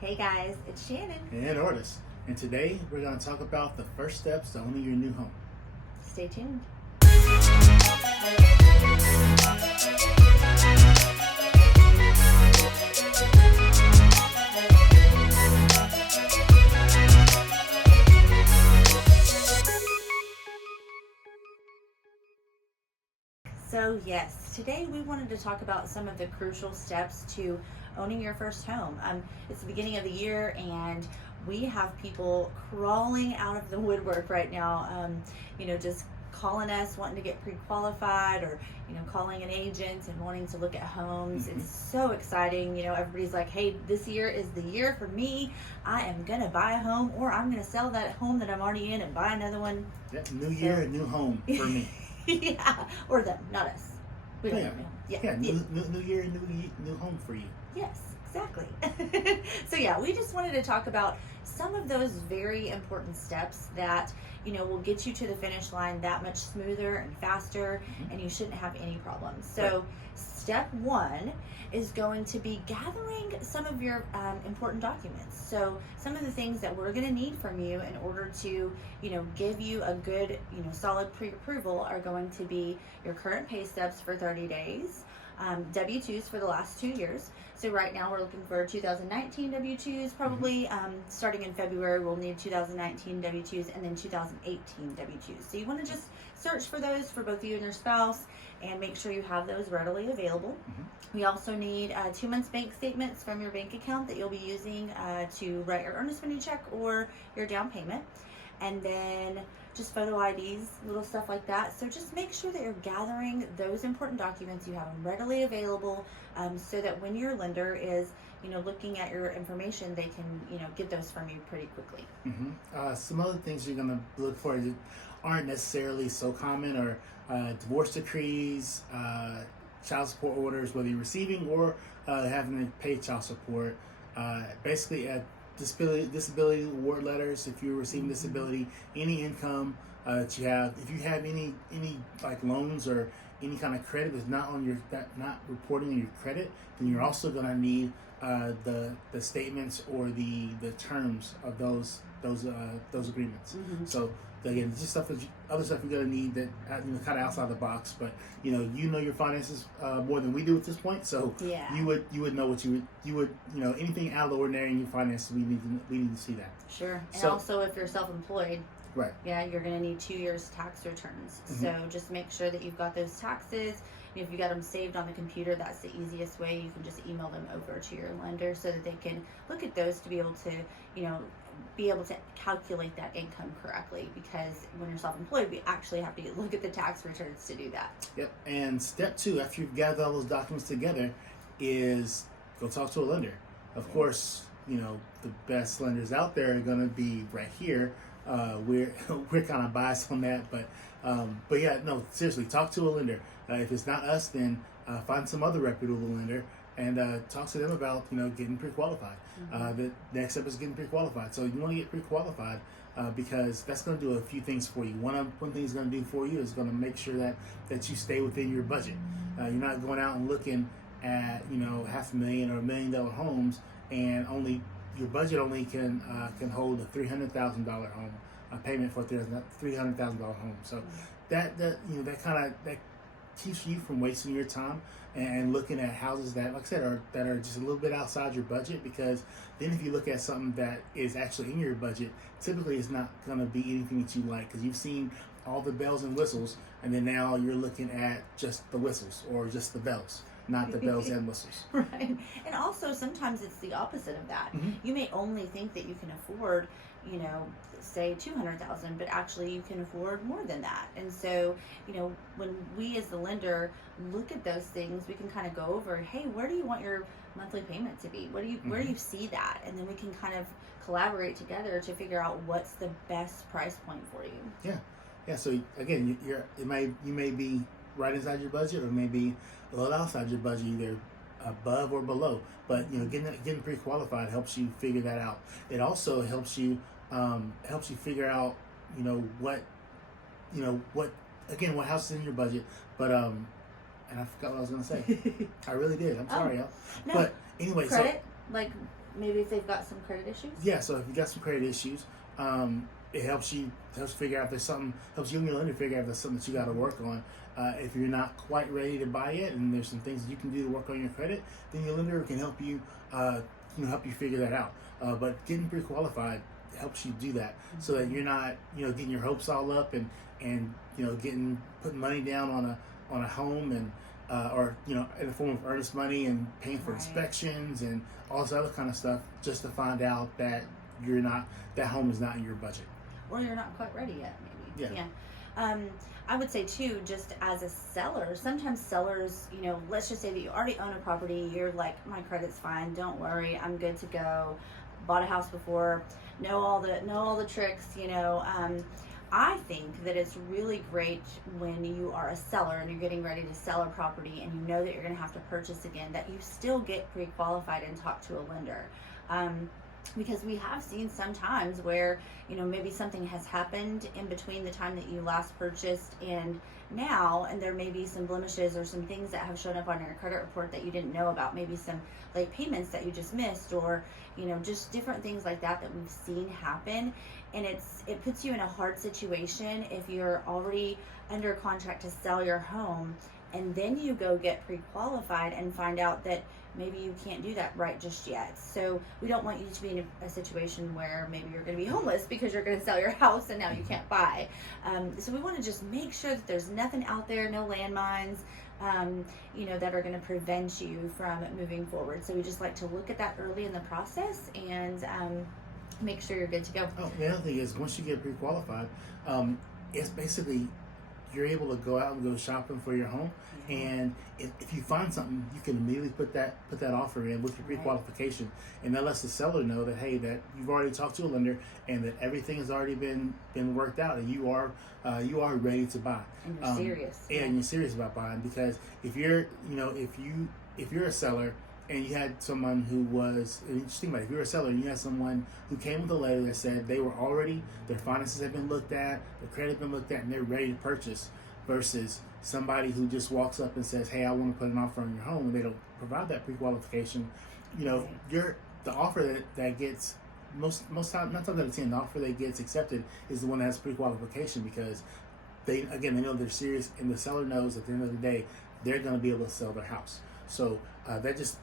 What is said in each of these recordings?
Hey guys, it's Shannon. And Ortis. And today we're going to talk about the first steps to owning your new home. Stay tuned. So yes, today we wanted to talk about some of the crucial steps to owning your first home. It's the beginning of the year and we have people crawling out of the woodwork right now, just calling us wanting to get pre-qualified or, calling an agent and wanting to look at homes. Mm-hmm. It's so exciting. Everybody's like, hey, this year is the year for me. I am going to buy a home, or I'm going to sell that home that I'm already in and buy another one. Yep, new year, new home for me. Yeah, or them, not us. We don't know. Yeah, new year, new home for you. Yes, exactly. So yeah, we just wanted to talk about some of those very important steps that will get you to the finish line that much smoother and faster, and you shouldn't have any problems. So step one is going to be gathering some of your important documents. So some of the things that we're going to need from you in order to give you a good solid pre-approval are going to be your current pay stubs for 30 days, W-2s for the last 2 years. So right now we're looking for 2019 W-2s, probably starting in February we'll need 2019 W-2s and then 2018 W-2s. So you want to just search for those for both you and your spouse and make sure you have those readily available. We also need 2 months bank statements from your bank account that you'll be using to write your earnest money check or your down payment. And then just photo IDs, little stuff like that. So just make sure that you're gathering those important documents, you have them readily available, so that when your lender is looking at your information, they can get those from you pretty quickly. Some other things you're going to look for that aren't necessarily so common are divorce decrees, child support orders, whether you're receiving or having to pay child support, basically disability award letters if you're receiving disability, any income that you have. If you have any like loans or any kind of credit that's not reporting on your credit, then you're also going to need the statements or the terms of those agreements. So again, just other stuff you're going to need that kind of outside the box, but your finances more than we do at this point. So yeah, you would know what you would anything out of the ordinary in your finances, we need to see that. Sure. And also if you're self-employed, right? Yeah, you're going to need 2 years tax returns. So just make sure that you've got those taxes. If you got them saved on the computer, that's the easiest way. You can just email them over to your lender so that they can look at those to be able to calculate that income correctly, because when you're self-employed, we actually have to look at the tax returns to do that. Yep. And step 2, after you've gathered all those documents together, is go talk to a lender. Of course, the best lenders out there are going to be right here. We're kind of biased on that, but yeah, no, seriously, talk to a lender. If it's not us, then find some other reputable lender and talk to them about getting pre-qualified. The next step is getting pre-qualified. So you want to get pre-qualified because that's going to do a few things for you. One thing it's going to do for you is going to make sure that you stay within your budget. You're not going out and looking at $500,000 or $1 million homes, and your budget only can hold a $300,000 home, a payment for a $300,000 home. So that keeps you from wasting your time and looking at houses that, like I said, that are just a little bit outside your budget, because then if you look at something that is actually in your budget, typically it's not going to be anything that you like, because you've seen all the bells and whistles, and then now you're looking at just the whistles or just the bells, not the bells and whistles. Right. And also sometimes it's the opposite of that. You may only think that you can afford say $200,000, but actually you can afford more than that. And so when we as the lender look at those things, we can kind of go over, hey, where do you want your monthly payment to be? Where do you see that? And then we can kind of collaborate together to figure out what's the best price point for you. Yeah. So again, you may be right inside your budget, or maybe a little outside your budget, either above or below. But getting pre-qualified helps you figure that out. It also helps you figure out what house is in your budget. But and I forgot what I was gonna say. I really did. I'm sorry, y'all. No. But anyway, credit, like maybe if they've got some credit issues. Yeah, so if you got some credit issues, it helps figure out if there's something, helps you and your lender figure out if there's something that you got to work on. If you're not quite ready to buy it, and there's some things that you can do to work on your credit, then your lender can help you, help you figure that out. But getting pre-qualified helps you do that, so that you're not, getting your hopes all up and putting money down on a home and or in the form of earnest money and paying for inspections and all this other kind of stuff, just to find out that that home is not in your budget, or you're not quite ready yet, maybe. Yeah. I would say too, just as a seller, sometimes sellers, let's just say that you already own a property, you're like, my credit's fine, don't worry, I'm good to go, bought a house before, know all the tricks. I think that it's really great when you are a seller and you're getting ready to sell a property and you know that you're going to have to purchase again, that you still get pre-qualified and talk to a lender. Because we have seen sometimes where, maybe something has happened in between the time that you last purchased and now, and there may be some blemishes or some things that have shown up on your credit report that you didn't know about, maybe some late payments that you just missed, or, just different things like that we've seen happen. And it puts you in a hard situation if you're already under contract to sell your home, and then you go get pre-qualified and find out that maybe you can't do that right just yet. So we don't want you to be in a situation where maybe you're going to be homeless because you're going to sell your house and now you can't buy. So we want to just make sure that there's nothing out there, no landmines, that are going to prevent you from moving forward. So we just like to look at that early in the process and make sure you're good to go. Oh, the other thing is, once you get pre-qualified, it's basically, you're able to go out and go shopping for your home, and if you find something, you can immediately put that offer in with your pre-qualification, and that lets the seller know that, hey, that you've already talked to a lender and that everything has already been worked out, and you are ready to buy. And you're serious. And you're serious about buying, because if you're if you're a seller and you had someone who was, and just think about it, if you're a seller and you had someone who came with a letter that said their finances have been looked at, their credit has been looked at, and they're ready to purchase, versus somebody who just walks up and says, hey, I want to put an offer on your home, and they don't provide that pre-qualification, the offer that gets, most time, 9 times out of 10, the offer that gets accepted is the one that has pre-qualification, because they know they're serious, and the seller knows at the end of the day they're going to be able to sell their house. So that just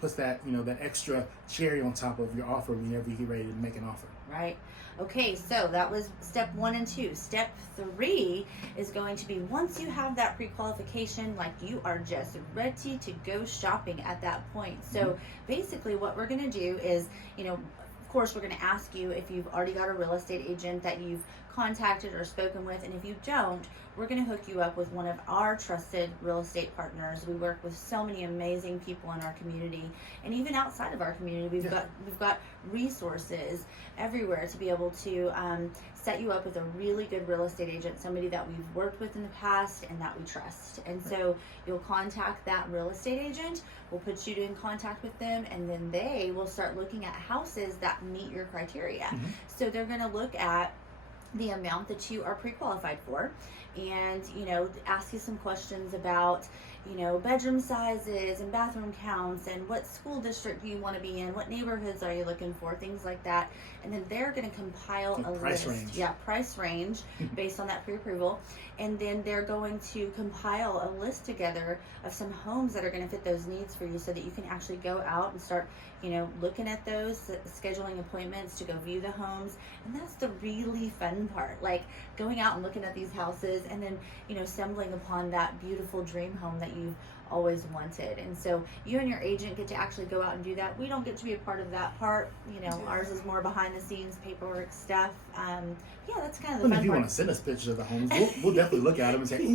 puts that that extra cherry on top of your offer whenever you get ready to make an offer. Right. Okay, so that was step 1 and 2. Step 3 is going to be, once you have that pre-qualification, like you are just ready to go shopping at that point. So basically what we're going to do is, of course, we're going to ask you if you've already got a real estate agent that you've contacted or spoken with, and if you don't, we're going to hook you up with one of our trusted real estate partners. We work with so many amazing people in our community, and even outside of our community, we've got resources everywhere to be able to set you up with a really good real estate agent, somebody that we've worked with in the past and that we trust. And so you'll contact that real estate agent, we'll put you in contact with them, and then they will start looking at houses that meet your criteria. So they're going to look at the amount that you are pre-qualified for, and ask you some questions about bedroom sizes and bathroom counts, and what school district do you want to be in, what neighborhoods are you looking for, things like that. And then they're going to compile a price list. range. Yeah, price range based on that pre-approval. And then they're going to compile a list together of some homes that are going to fit those needs for you, so that you can actually go out and start looking at those, scheduling appointments to go view the homes. And that's the really fun part, like going out and looking at these houses, and then stumbling upon that beautiful dream home that you've always wanted. And so you and your agent get to actually go out and do that. We don't get to be a part of that part. Ours is more behind the scenes paperwork stuff. Yeah, that's kind of the fun If you part. want to send us pictures of the homes, we'll definitely look at them and say, ooh,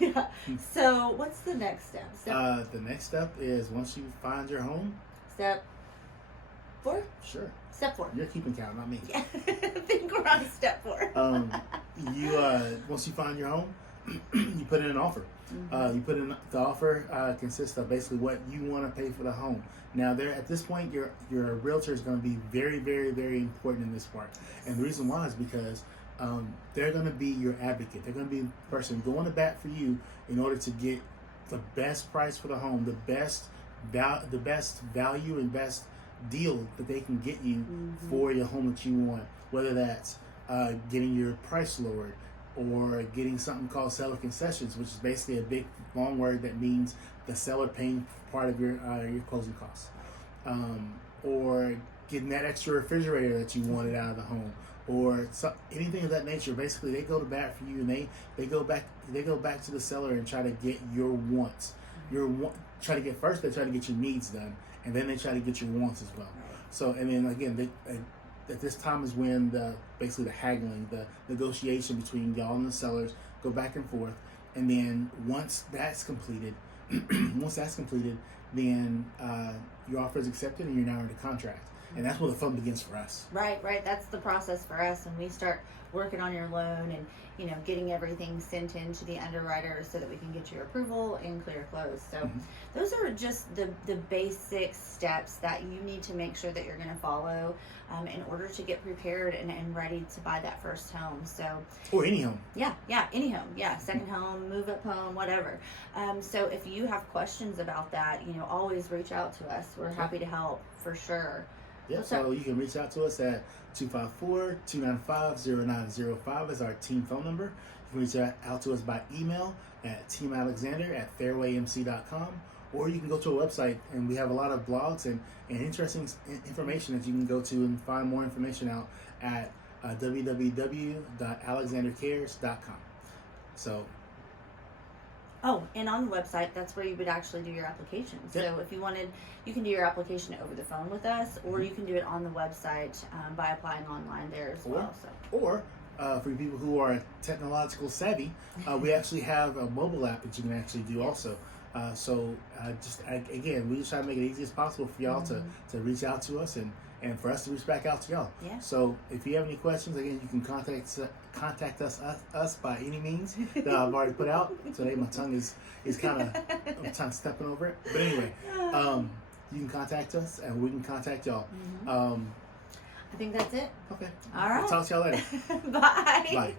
Yeah. So what's the next step? The next step is, once you find your home. Step 4? Sure. Step 4. You're keeping count, not me. Yeah. I think we're on step 4. Once you find your home, you put in an offer. You put in the offer consists of basically what you want to pay for the home. Now, at this point, your realtor is going to be very, very, very important in this part, and the reason why is because they're going to be your advocate. They're going to be the person going to bat for you in order to get the best price for the home, the best the best value and best deal that they can get you Mm-hmm. for your home that you want, whether that's getting your price lowered or getting something called seller concessions, which is basically a big long word that means the seller paying part of your closing costs, or getting that extra refrigerator that you wanted out of the home, or anything of that nature. Basically, they go to bat for you, and they go back to the seller and try to get your wants. Try to get first. They try to get your needs done, and then they try to get your wants as well. So, and then again, at this time is when basically the haggling, the negotiation between y'all and the sellers go back and forth, and then once that's completed, then your offer is accepted and you're now under contract. And that's where the fun begins for us. Right. That's the process for us, and we start working on your loan and getting everything sent in to the underwriter so that we can get your approval and clear close. So those are just the basic steps that you need to make sure that you're going to follow in order to get prepared and ready to buy that first home. So or any home. Yeah, any home. Yeah, second home, move up home, whatever. So if you have questions about that, always reach out to us. We're happy to help for sure. Yeah, so you can reach out to us at 254-295-0905 is our team phone number. You can reach out to us by email at teamalexander@fairwaymc.com, or you can go to our website, and we have a lot of blogs and interesting information that you can go to and find more information out at www.alexandercares.com. So. Oh, and on the website, that's where you would actually do your application. Yep. So if you wanted, you can do your application over the phone with us, or you can do it on the website by applying online there as well. Or for people who are technological savvy, we actually have a mobile app that you can actually do also. Again, we just try to make it easy as possible for y'all to reach out to us and for us to reach back out to y'all. Yeah. So if you have any questions, again, you can contact us by any means that I've already put out. Today my tongue is kind of stepping over it. But anyway, you can contact us and we can contact y'all. I think that's it. Okay. All right. We'll talk to y'all later. Bye. Bye.